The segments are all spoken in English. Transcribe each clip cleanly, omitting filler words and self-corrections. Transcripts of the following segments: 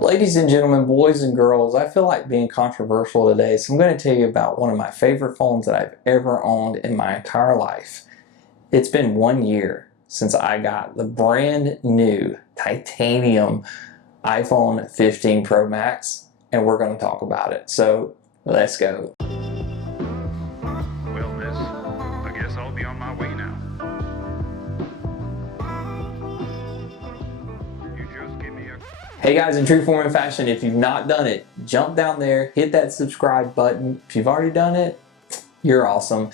Ladies and gentlemen, boys and girls, I feel like being controversial today, so I'm going to tell you about one of my favorite phones that I've ever owned in my entire life. It's been 1 year since I got the brand new titanium iPhone 15 Pro Max, and we're going to talk about it. So let's go. Well, miss, I guess I'll be on my way now. You just give me a... Hey guys, in true form and fashion, if you've not done it, jump down there, hit that subscribe button. If you've already done it, you're awesome.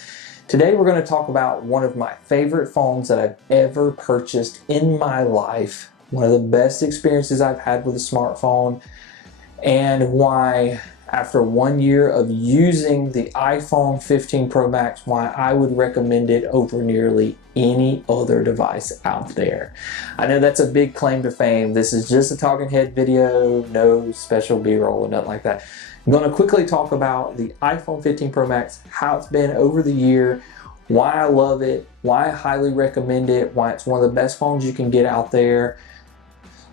Today we're going to talk about one of my favorite phones that I've ever purchased in my life. One of the best experiences I've had with a smartphone, and why after 1 year of using the iPhone 15 Pro Max, why I would recommend it over nearly any other device out there. I know that's a big claim to fame. This is just a talking head video, no special B-roll or nothing like that. I'm going to quickly talk about the iPhone 15 Pro Max, how it's been over the year, why I love it, why I highly recommend it, why it's one of the best phones you can get out there.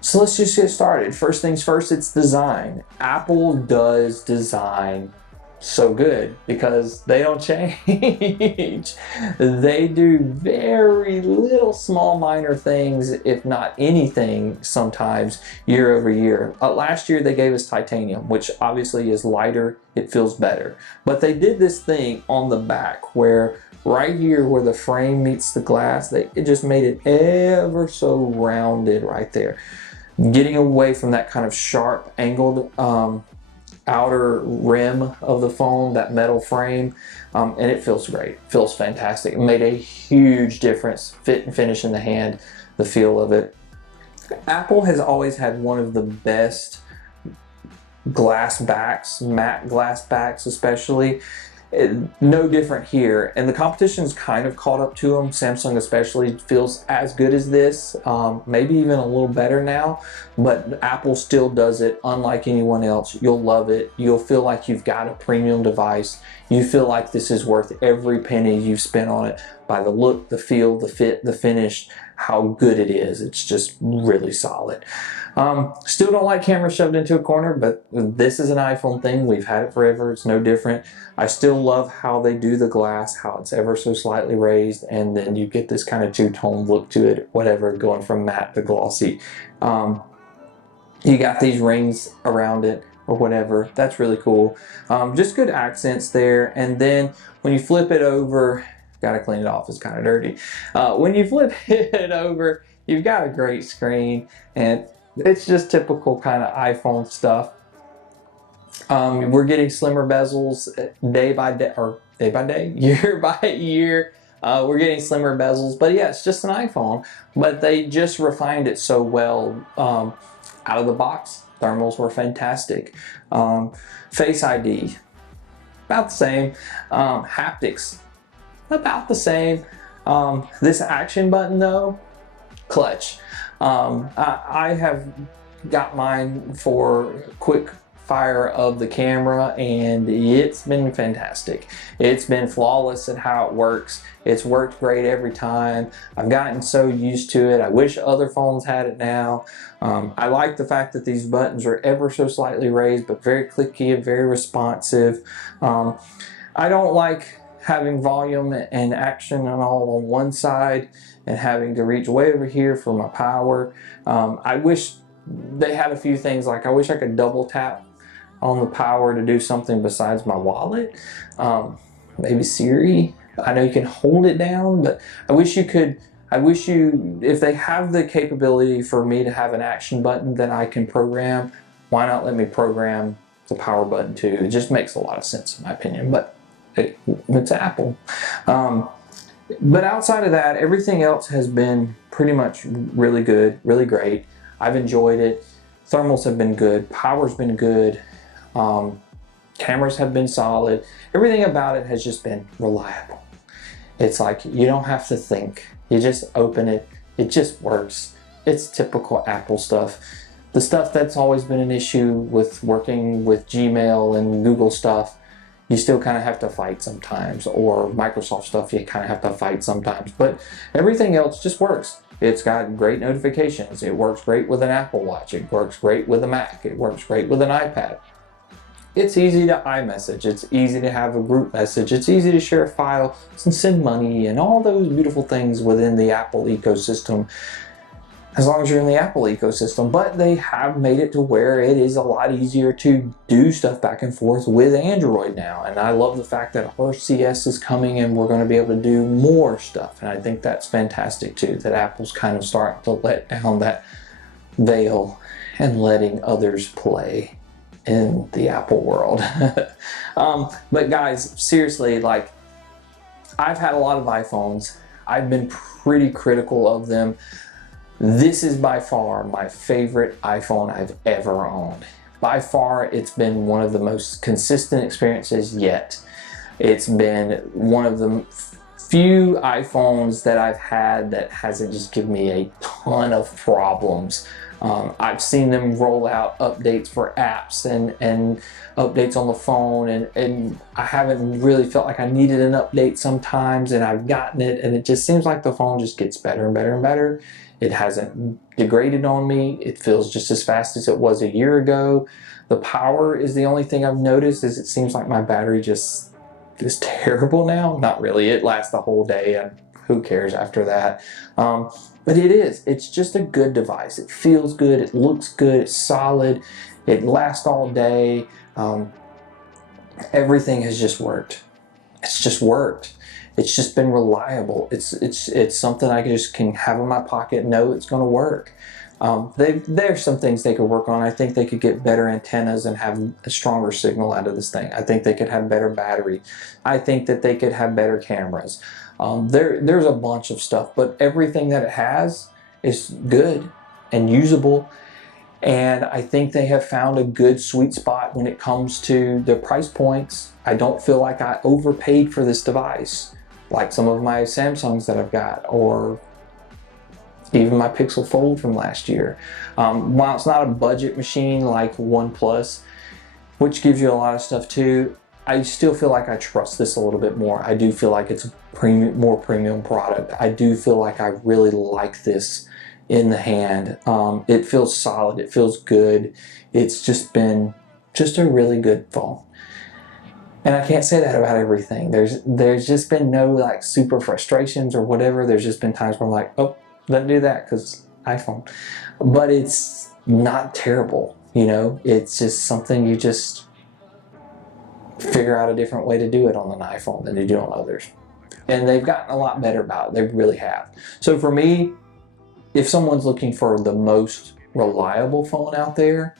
So let's just get started. First things first, it's design. Apple does design so good because they don't change. They do very little small minor things, if not anything, sometimes year over year. Last year they gave us titanium, which obviously is lighter, it feels better. But they did this thing on the back where right here where the frame meets the glass, it just made it ever so rounded right there. Getting away from that kind of sharp angled outer rim of the phone, that metal frame, and it feels great, feels fantastic. It made a huge difference, fit and finish in the hand, the feel of it. Apple has always had one of the best glass backs, matte glass backs especially. No different here, and the competition's kind of caught up to them. Samsung especially feels as good as this, maybe even a little better now, but Apple still does it unlike anyone else. You'll love it. You'll feel like you've got a premium device. You feel like this is worth every penny you've spent on it by the look, the feel, the fit, the finish, how good it is. It's just really solid. Still don't like camera shoved into a corner, but this is an iPhone thing. We've had it forever. It's no different. I still love how they do the glass, how it's ever so slightly raised, and then you get this kind of two-tone look to it, whatever, going from matte to glossy. You got these rings around it or whatever. That's really cool. Just good accents there. And then when you flip it over, gotta clean it off, it's kind of dirty. When you flip it over, you've got a great screen, and it's just typical kind of iPhone stuff. We're getting slimmer bezels day by day, year by year. We're getting slimmer bezels, but yeah, it's just an iPhone, but they just refined it so well. Out of the box, thermals were fantastic. Face ID, about the same. Haptics, about the same. This action button though, clutch. I have got mine for quick fire of the camera, and it's been fantastic. It's been flawless at how it works. It's worked great every time. I've gotten so used to it. I wish other phones had it now. I like the fact that these buttons are ever so slightly raised, but very clicky and very responsive. I don't like having volume and action and all on one side and having to reach way over here for my power. I wish they had a few things, like I wish I could double tap on the power to do something besides my wallet. Maybe Siri. I know you can hold it down, but I wish you could. If they have the capability for me to have an action button that I can program, why not let me program the power button too? It just makes a lot of sense in my opinion, but it's Apple. But outside of that, everything else has been pretty much really good, really great. I've enjoyed it. Thermals have been good. Power's been good. Cameras have been solid. Everything about it has just been reliable. It's like you don't have to think. You just open it. It just works. It's typical Apple stuff. The stuff that's always been an issue with working with Gmail and Google stuff, you still kind of have to fight sometimes, or Microsoft stuff you kind of have to fight sometimes, but everything else just works. It's got great notifications. It works great with an Apple Watch. It works great with a Mac. It works great with an iPad. It's easy to iMessage. It's easy to have a group message. It's easy to share files and send money and all those beautiful things within the Apple ecosystem, as long as you're in the Apple ecosystem. But they have made it to where it is a lot easier to do stuff back and forth with Android now. And I love the fact that RCS is coming and we're going to be able to do more stuff. And I think that's fantastic too, that Apple's kind of starting to let down that veil and letting others play in the Apple world. But guys, seriously, like, I've had a lot of iPhones. I've been pretty critical of them. This is by far my favorite iPhone I've ever owned. By far, it's been one of the most consistent experiences yet. It's been one of the few iPhones that I've had that hasn't just given me a ton of problems. I've seen them roll out updates for apps and updates on the phone, and I haven't really felt like I needed an update sometimes, and I've gotten it, and it just seems like the phone just gets better and better and better. It hasn't degraded on me. It feels just as fast as it was a year ago. The power is the only thing I've noticed, is it seems like my battery just is terrible now. Not really, it lasts the whole day, and who cares after that. But it's just a good device. It feels good, it looks good, it's solid, it lasts all day. Everything has just worked. It's just worked. It's just been reliable. It's something I just can have in my pocket and know it's going to work. There's some things they could work on. I think they could get better antennas and have a stronger signal out of this thing. I think they could have better battery. I think that they could have better cameras. There's a bunch of stuff, but everything that it has is good and usable. And I think they have found a good sweet spot when it comes to the price points. I don't feel like I overpaid for this device, like some of my Samsungs that I've got, or even my Pixel Fold from last year. While it's not a budget machine like OnePlus, which gives you a lot of stuff too, I still feel like I trust this a little bit more. I do feel like it's a more premium product. I do feel like I really like this in the hand. It feels solid, it feels good. It's just been a really good phone. And I can't say that about everything. There's just been no like super frustrations or whatever. There's just been times where I'm like, oh, don't do that because iPhone. But it's not terrible, you know? It's just something you just figure out a different way to do it on an iPhone than you do on others. And they've gotten a lot better about it. They really have. So for me, if someone's looking for the most reliable phone out there,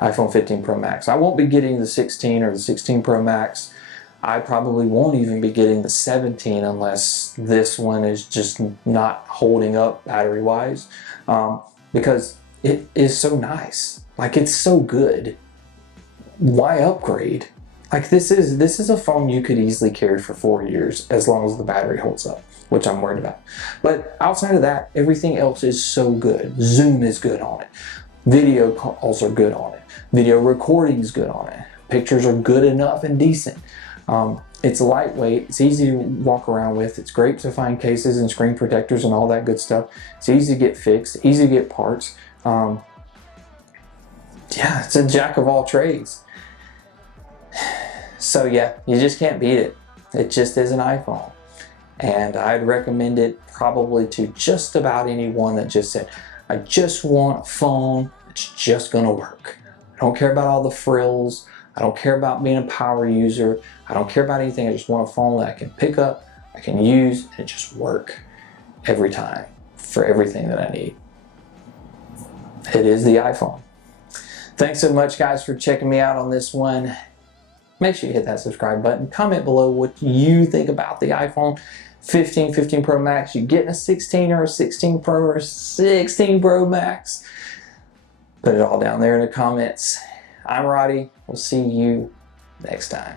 iPhone 15 Pro Max. I won't be getting the 16 or the 16 Pro Max. I probably won't even be getting the 17 unless this one is just not holding up battery-wise, because it is so nice. Like, it's so good. Why upgrade? Like, this is a phone you could easily carry for 4 years as long as the battery holds up, which I'm worried about. But outside of that, everything else is so good. Zoom is good on it. Video calls are good on it. Video recording is good on it. Pictures are good enough and decent. It's lightweight. It's easy to walk around with. It's great to find cases and screen protectors and all that good stuff. It's easy to get fixed, easy to get parts. Yeah, it's a jack of all trades. So yeah, you just can't beat it. It just is an iPhone. And I'd recommend it probably to just about anyone that just said, I just want a phone that's just gonna work. I don't care about all the frills. I don't care about being a power user. I don't care about anything. I just want a phone that I can pick up, I can use, and it just work every time for everything that I need. It is the iPhone. Thanks so much, guys, for checking me out on this one. Make sure you hit that subscribe button. Comment below what you think about the iPhone 15, 15 Pro Max. You getting a 16 or a 16 Pro or a 16 Pro Max? Put it all down there in the comments. I'm Roddy. We'll see you next time.